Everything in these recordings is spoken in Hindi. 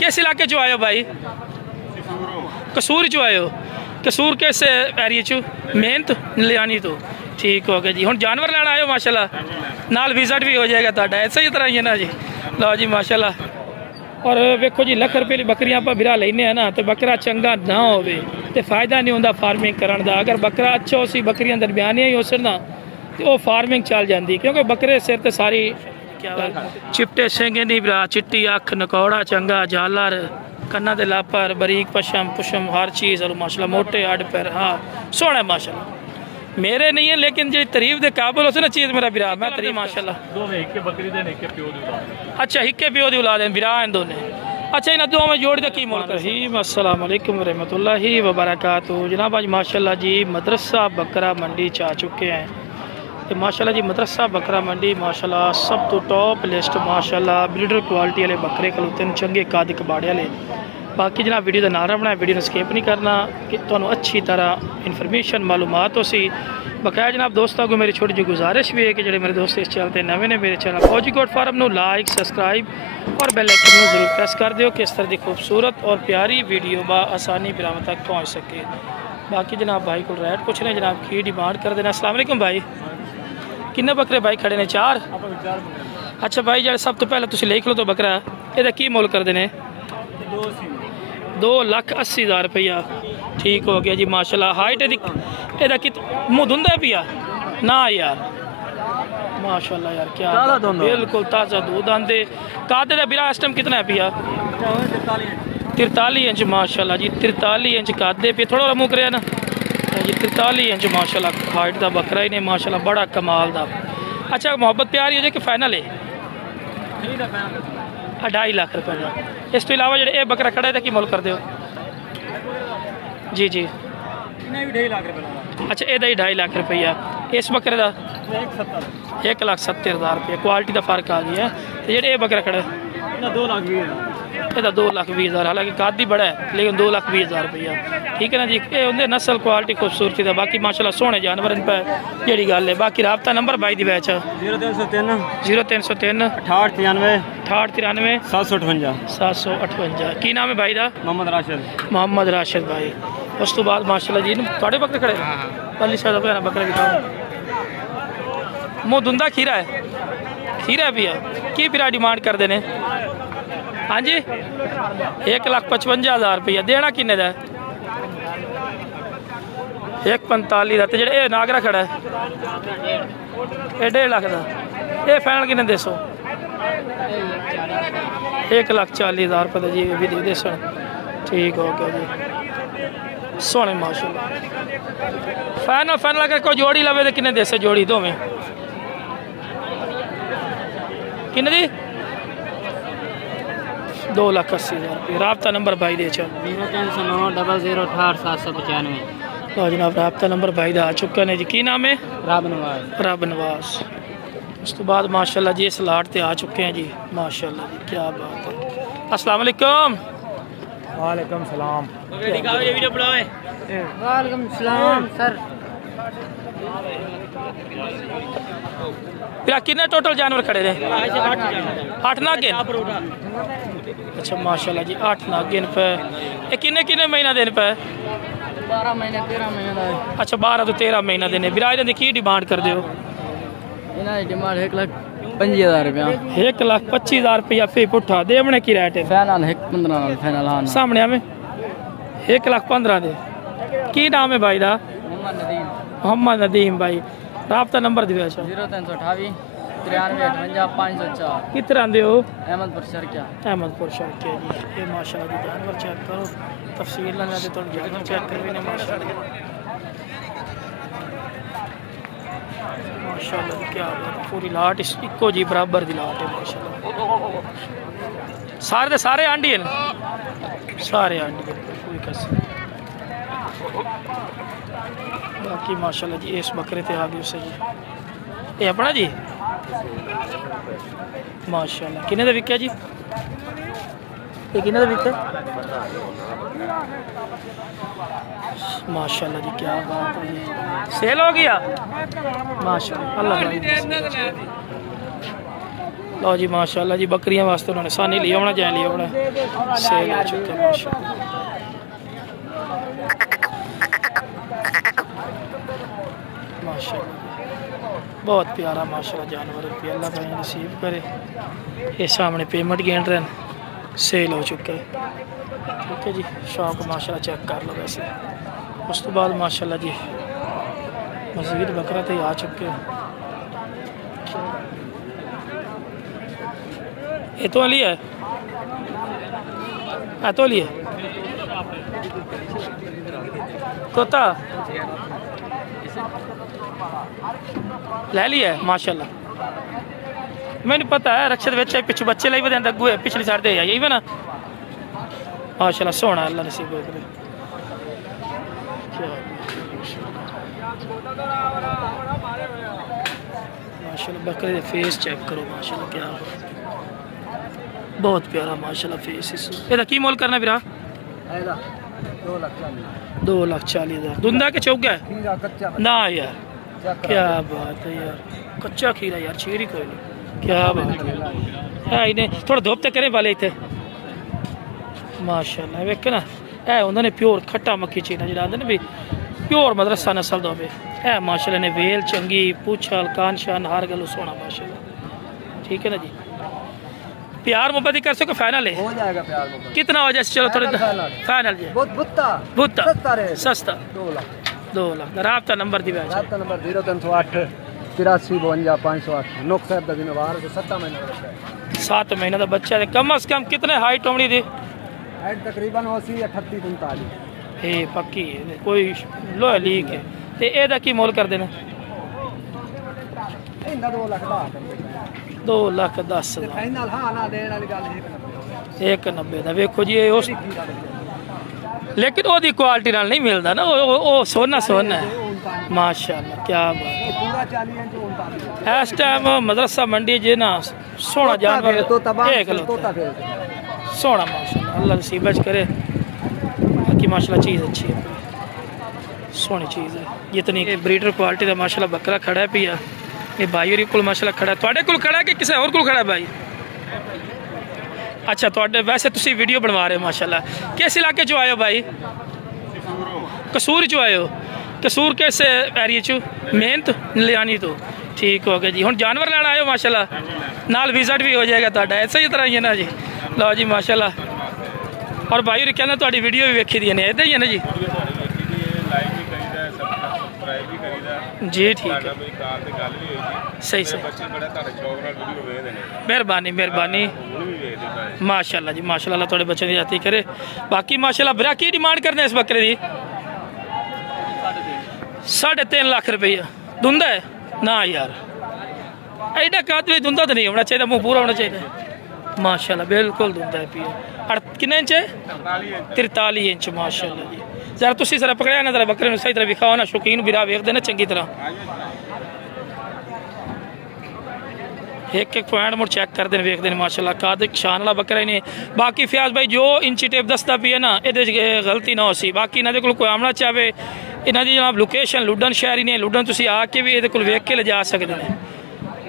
किस इलाके चो आयो भाई? कसूर चो आयो। कसूर किस एरिए चो? मेहनत लियानी तो ठीक हो गया जी। हुण जानवर लैन आयो माशाल्लाह, नाल विजिट भी हो जाएगा तुहाडा, ऐसा ही तरह ही है ना जी। लो जी माशाल्लाह। और वेखो जी लख रुपये बकरियां आप बिरा लेने हैं ना, तो बकरा चंगा ना होवे तो फायदा नहीं होंदा फार्मिंग करन दा। अगर बकरा अच्छा हो सी बकरियां दरमियानियां ही हो सन ना तो वो फार्मिंग चल जाती, क्योंकि बकरे सिर ते सारी चिट्टे सिंगे नहीं बिरा, चिट्टी अख, नकौड़ा चंगा, झालर, कन्ना दे लापर, बरीक पशम पुशम हर चीज़, और माशाल्लाह मोटे अड पैर, हाँ सोहना माशाल्लाह। मेरे नहीं है लेकिन जी तारीफ दे काबिल हो ना चीज़ मेरा बिरा, मैं तारीफ माशाल्लाह। अच्छा हिक्के प्यो दी औलाद है बिरा हैं दोने। अच्छा इन दो में जोड़ दे की मोल रहीम। अस्सलाम वालेकुम रहमतुल्लाहि व बरकातहू। जनाब आज माशाल्लाह जी मदरसा बकरा मंडी च आ चुके हैं। तो माशाल्लाह जी मदरसा बकरा मंडी माशाल्लाह सब तो टॉप लिस्ट माशाल्लाह ब्रीडर क्वालिटी वाले बकरे खलोते हैं, चंगे कद कबाड़े वाले। बाकी जनाब वीडियो का नाम रखना, वीडियो ने स्किप नहीं करना कि तुहानू अच्छी तरह इन्फॉर्मेशन मालूमात हो सी। बकाया जनाब दोस्तों को मेरी छोटी जी गुजारिश भी है कि जो मेरे दोस्त इस चैनल पर नवे ने मेरे चैनल फौजी गोट फार्म को लाइक सब्सक्राइब और बेल आइकन को जरूर प्रेस कर दियो कि इस तरह की खूबसूरत और प्यारी वीडियो आसानी बिराम तक पहुँच सके। बाकी जनाब भाई को रेट पूछ रहे जनाब की डिमांड कर देना। अस्सलाम वालेकुम भाई, किन्ने बकरे भाई खड़े ने? 4। अच्छा भाई जो सब तो पहले तुम लिख लो तो बकरा ये की मुल कर देने? 2,80,000 रुपया। ठीक हो गया जी माशाल्लाह। हाइट एदा कि मुँह धुंदा पिया ना यार माशाल्लाह यार, क्या बिल्कुल ताज़ा दूध आंदे। कादे का बिरा इस टाइम कितना है पिया? 43 इंच माशाल्लाह जी, 43 इंच कादे पे। थोड़ा मुँह करे ना जी, 43 इंच माशाल्लाह हाइट का बकरा ही ने माशाल्लाह, बड़ा कमाल का। अच्छा मोहब्बत प्यार हो जाए कि फाइनल है? 2.5 लाख रुपये का। इस तो इलावा जो ये बकरा खड़ा है कि मुल कर दो जी जी? 2.5 अच्छा ये 2.5 लाख रुपया। इस बकरे का 1,70,000 रुपया। क्वालिटी का फर्क आ गया है। तो जो बकरा खड़ा है 2,20,000, हालांकि कद ही बड़ा है लेकिन 2,20,000 रुपया। ठीक है ना जी। ये उनके नस्ल क्वालिटी खूबसूरती का बाकी माशाल्लाह सोहने जानवर इन पर जी गल है। बाकी राबता नंबर भाई दी बैच 0303 6893 758 758। की नाम है भाई का? मोहम्मद राशिद भाई। उस तो बाद माशाल्लाह जी थोड़े बकरे खड़े पल्ली शायद बकरा दिखाओ। मुँह धुंदा खीरा है, खीरा है भैया की फिर डिमांड कर देने? हाँ जी 1,55,000 रुपया। देना किन्ने का? 1,45,000 का। तो जो नागरा खड़ा है ये 1.5 लाख का। ये फाइनल किन्ने दसो? 1,40,000 रुपये का जी भी दे दे सन। ठीक हो गया जी सोने माशाल्लाह। फाइनल अगर कोई जोड़ी लवे तो किन्ने दसे जोड़ी दो में? किन्ने दी? 2,80,000 रुपये। राबता नंबर भाई दे चल 0309 0068 795। लो जनाब राबता नंबर भाई का आ चुका है जी। की नाम है? रब नवाज। उस तो बाद माशाल्लाह जी इस लाट से आ चुके हैं जी माशाल्लाह जी, क्या बात है। अस्सलाम वालेकुम। वालेकुम सलाम। वालेकुम सलाम सर। कितने टोटल जानवर खड़े रहे? 8 नागिन। अच्छा माशाल्लाह जी 8 नागिन पे। ये किन्ने किन्ने महीना देने पे? 12 महीने 13 महीने। अच्छा 12 तो 13 महीना देने। बिराज ने की डिमांड कर दो? डिमांड 1,25,000 रुपया। 1,25,000 रुपया फी पुठा देवने की रेट है? Final 1,15 final. हाँ सामने हमें 1,15,000 दे। की नाम है भाई दा? मोहम्मद नदीम भाई। राबता नंबर दिया 0328 93 58 504। कितने आंदे हो? अहमदपुर शर्किया। अहमदपुर शर्किया जी। ये माशाल्लाह जी जानवर चेक करो, तफसील ना दे तो जानवर चेक कर भी ने माशाल्लाह माशाल्लाह क्या पूरी लाट इको जी बराबर दी लाट है माशाल्लाह। सारे दे सारे आंडी हैं, सारे आंडी कोई कसर। बाकी माशाल्लाह जी इस बकरे ते आ गए उसे जी। ये अपना जी माशाल्लाह। किन्ने दा विकया जी? ये किन्ने दा विकया? माशाल्लाह जी क्या बात है जी। सेल हो गया माशाल्लाह। अल्लाह लो जी माशाल्लाह जी, बकरियां वास्ते उन्होंने सानी लिया होना, जै लिया होना, सेल हो चुके माशाल्लाह। माशाल्लाह बहुत प्यारा माशाल्लाह जानवर है, अल्लाह भाई नसीब करे। ये सामने पेमेंट गेंद रहे, सेल हो चुके हैं। ठीक है जी, शौक माशाल्लाह चेक कर लो वैसे। उस तो बाद माशाल्लाह जी मज़ीद बकरा तो आ चुके हैं। ये तो अली है, तो अली है तोता ले लिया है माशाल्लाह। मैंने पता है रक्षत बच्चे पिछू बच्चे लाई बदे अगू पिछली साइड दे यही बना माशाल्लाह, सोना अल्लाह नसीब करे। माशाल्लाह बकरे दे फेस चेक करो माशाल्लाह, क्या बहुत प्यारा माशाल्लाह फेस। इसका की मोल करना फिर? 2,40,000। दुंदा के चौका है ना यार, क्या बात है यार, कच्चा खीरा यार, छेरी कोई नहीं, क्या बात है। इन्हें थोड़ा धोप तक करे वाले इतने माशाल्लाह वेख ना, है उन्होंने प्योर खट्टा मक्खी चीना जो आते ना भी प्योर मदरसा नस्ल दो है माशाल्लाह ने, वेल चंगी, पूछल कान शान हर गल सोना माशाल्लाह। ठीक है ना जी, प्यार मोहब्बत ही कर सको, फाइनल है हो जाएगा प्यार मोहब्बत। कितना हो जाए? चलो थोड़ा फाइनल जी, भुत्ता सस्ता 2 लाख। राब्ता नंबर दी बैच, राब्ता नंबर 0308 83 52 508। नोक साहब दा जिम्मेवार है, 7 महीने का बच्चा है। 7 महीने का बच्चा है। कम से कम कितने हाइट होनी दी? हाइट तकरीबन 80 38 39। ये पक्की है, कोई लोहे लीक है। ते एदा की मोल कर देना? इंदा 2 लाख दा 2,10,000। फाइनल हां ना देने वाली गल 1,90 दा। वेखो जी ये उस लेकिन ओदी क्वालिटी नाल नहीं मिलता ना, ओ सोना सोना है माशाल्लाह, क्या बात है। पूरा 40 इंच 39 इस टाइम मदरसा मंडी जे ना सोना जानवर तो तबाह एक लो तोता फेल सोना माशाल्लाह, अल्लाह नसीब करे। बाकी माशाल्लाह चीज़ अच्छी है, सोनी चीज़ है। जितनी ब्रीडर क्वालिटी का माशाल्लाह बकरा खड़ा है पिया, ये भाई होरी कोल माशाल्लाह खड़ा है। तुहाडे कोल खड़ा है कि किसी होर कोल खड़ा है भाई? अच्छा तुहाडे वैसे तुसी वीडियो बनवा रहे हो माशाल्लाह। किस इलाके चो आए हो भाई? कसूर चो आए हो? कसूर किस एरिए चो? मेहनत लियानी तो ठीक हो गया जी। हुण जानवर लैन आए हो माशाल्लाह, नाल विजिट भी हो जाएगा तुहाडा, ऐसा ही तरह ही है ना जी। लो जी माशाल्लाह, और भाई होरी कहना तुहाडी वीडियो भी वेखी दी ने, इदां ही है ना जी? जी ठीक है, सही सही, मेहरबानी मेहरबानी माशाल्लाह जी माशाल्लाह, थोड़े बच्चे की जाती करे। बाकी माशाल्लाह बिरा की डिमांड करते हैं इस बकरे की? 3.5 लाख रुपया। धुंदा है ना यार, एडा काद भी धुंदा तो नहीं होना चाहिए, मुँह पूरा होना चाहिए माशाल्लाह, बिल्कुल धुंदा है पिया। कितने इंच है? 43 इंच माशाल्लाह जी। जरा तुसी जरा पकड़िया ना, जरा बकरे सही तरह विखाओ ना, शौकीन बिरा वेख देना चंगी तरह, एक पॉइंट मुड़ चेक कर दें, वेख दें माशाल्लाह, काद शान वाला बकरा ही नहीं। बाकी फयाज भाई जो इंची टेप दसदा पी है ना, ये गलती ना हो सी। बाकी इन्होंने कोई आमना चाहे, इन्हों की जनाब लोकेशन लुडन शहर ही नहीं, लुडन तुसी आके भी ये वेख के ले जा सकते हैं।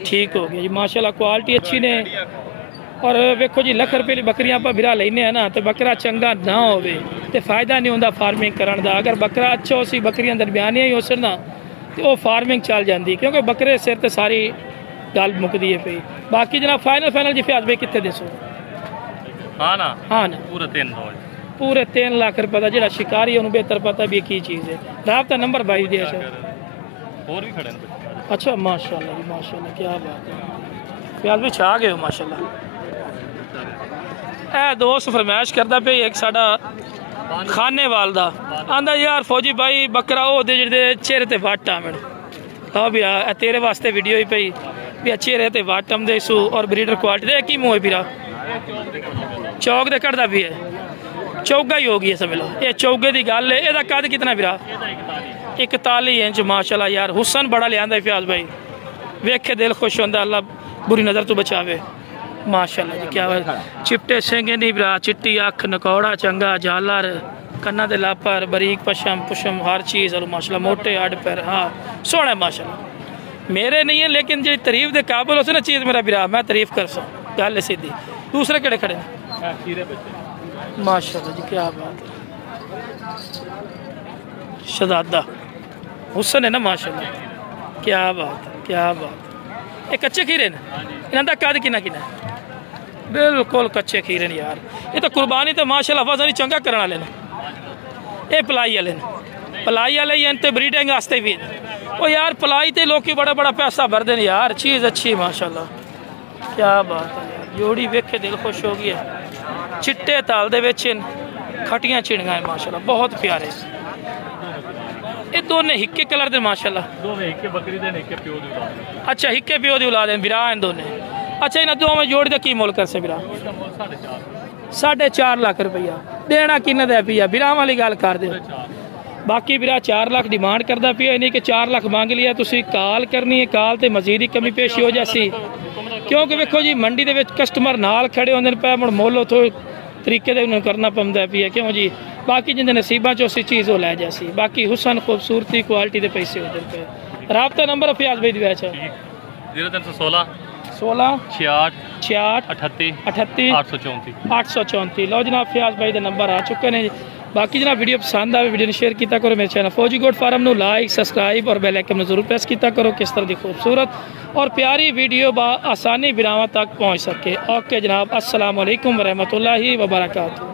ठीक हो गया जी माशाल्लाह, क्वालिटी अच्छी ने। और वेखो जी लख रुपये की बकरियां आप बिरा लेने ना, तो बकरा चंगा ना हो तो फायदा नहीं होता फार्मिंग करने का। अगर बकरा अच्छा हो सी, बकरियां दरमियानियां ही हो सन ना, तो वो फार्मिंग चल जाती, क्योंकि बकरे सिर तो सारी गल मुकदी है पी। बाकी जनाब फाइनल जी फयाज भाई कितने दसो? हाँ ना पूरे 3 लाख रुपये का। जो शिकारी है उन्हें बेहतर पता भी की चीज़ है। राब्ता नंबर भाई दे अच्छा माशाल्लाह जी माशाल्लाह, क्या बात है। फयाज भाई छा गए हो माशाल्लाह। ए दोस्त फरमाइश करता पे एक साडा खाने वाल दा आंदा यार फौजी भाई बकरा वो दे जेह्ड़े चेहरे ते वट आवन। हाँ भैया तेरे वास्ते वीडियो ही पई भी चेहरे ते वट आमदे सू और ब्रीडर क्वालिटी दे की मुँह फिरा चौक दे कटदा भी है, चौगा ही होगी समझ लो। ये चौगे की गल है। एदा कद कितना फिरा? 41 इंच माशाल्लाह यार, हुसन बड़ा लिया फयाज भाई, वेखे दिल खुश होंदा, अल्लाह बुरी नज़र तो बचावे माशाल्लाह जी। क्या चिट्टे सिंगे नहीं भरा, चिट्टी अख, नकौड़ा चंगा, झालर, कन्ना दे लापर, बरीक पशम पुशम हर चीज़, और माशाल्लाह मोटे हड पैर, हाँ सोहना माशाल्लाह। मेरे नहीं है, लेकिन जी तारीफ दे काबिल हो ना चीज़ मेरा बिरा, मैं तारीफ कर सो गल सीधी। दूसरे केड़े खड़े माशाल्लाह जी, क्या बात है। शहजादा हुसन है ना माशाल्लाह, क्या बात है, क्या बात है। ये कच्चे खीरे ने, इन्हां दा कद किन्ना किन्ना? बिल्कुल कच्चे खीरे ने यार। ये तो कुर्बानी तो माशाल्लाह फजल चंगा करने वाले ने। ये पलाई वाले ने, पलाई वाले ही ते ब्रीडिंग वास्ते भी। ओ यार पलाई ते लोग बड़ा बड़ा पैसा भरते हैं यार, चीज़ अच्छी माशाल्लाह, क्या बात है यार। जोड़ी वेख के दिल खुश हो गया। चिट्टे ताल दे विच खटियां चिड़ियां है माशाल्लाह, बहुत प्यारे। ये दोने हिक्के कलर दे माशाल्लाह, दोवें हिक्के बकरी दे ने, हिक्के प्यो दी औलाद। अच्छा हिक्के प्यो दी औलाद बिरा हैं दोने। अच्छा इन्हां दोवें जोड़ी दा की मुल कर से बिरा? 4.5 लाख रुपया। देना किन्ने दा पिया? बिरा वाली गल कर दे। बाकी बिरा 4 लाख डिमांड करता पिया, नहीं कि 4 लाख मांग लिया। तुसी कॉल करनी है, कॉल ते मजीद ही कमी पेशी हो जासी, क्योंकि वेखो जी मंडी दे विच कस्टमर नाल खड़े होंदे पे, मुड़ मुल उथों तरीके दे करना पैंदा पिया, क्यों जी। बाकी जिंदे नसीबां चो सी चीज़ हो लै जासी। बाकी हुसन खूबसूरती क्वालिटी दे पैसे होते पे। राबता नंबर फयाज भाई दिया 0316 16 66 66 38 38 834। 834। लो जनाब फयाज भाई के नंबर आ चुके हैं। बाकी जनाब वीडियो पसंद आए वीडियो ने शेयर किया करो। मेरे चैनल फौजी गोट फार्म ਨੂੰ लाइक सब्सक्राइब और बेल आइकन जरूर प्रेस किया करो, किस तरह की खूबसूरत और प्यारी वीडियो बा आसानी बिरावा तक पहुँच सके। ओके जनाब, अस्सलाम वालेकुम व रहमतुल्लाहि व बरकातहू।